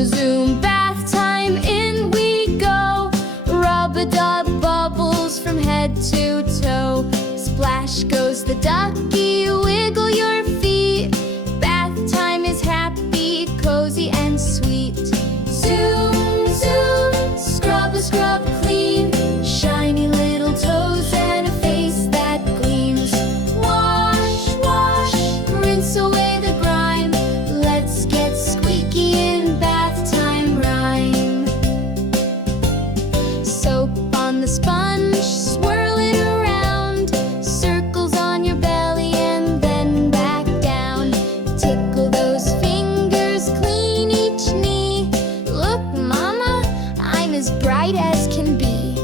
Zoom, zoom, bath time, in we go. Rub-a-dub, bubbles from head to toe. Splash goes the ducky, wiggle your feet. Bath time is happy, cozy and sweet. Zoom, zoom, scrub a scrub clean. Shiny little toes and a face that gleams. Wash, wash, rinse away the grime. Let's get squeaky in bath time rhyme. Soap on the sponge, swirl it around. Circles on your belly and then back down. Tickle those fingers, clean each knee. Look, Mama, I'm as bright as can be.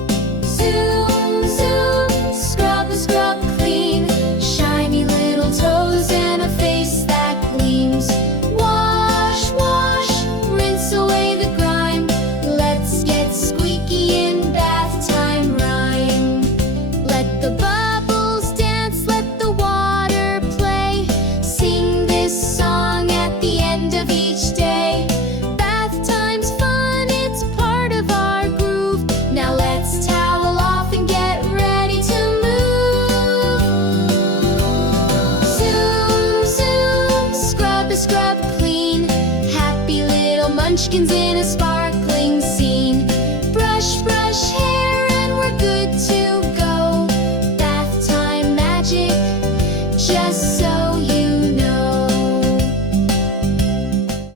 Zoom, zoom, scrub a scrub clean. Shiny little toes and a face that gleams. Wash, wash, rinse away the grime. Let's get squeaky in bath time rhyme. Let the bubbles dance, let the water play. Sing this song at the end of each day. Bath time's fun, it's part of our groove. Now let's towel off and get ready to move. Zoom, zoom, scrub a scrub clean. Happy little munchkins in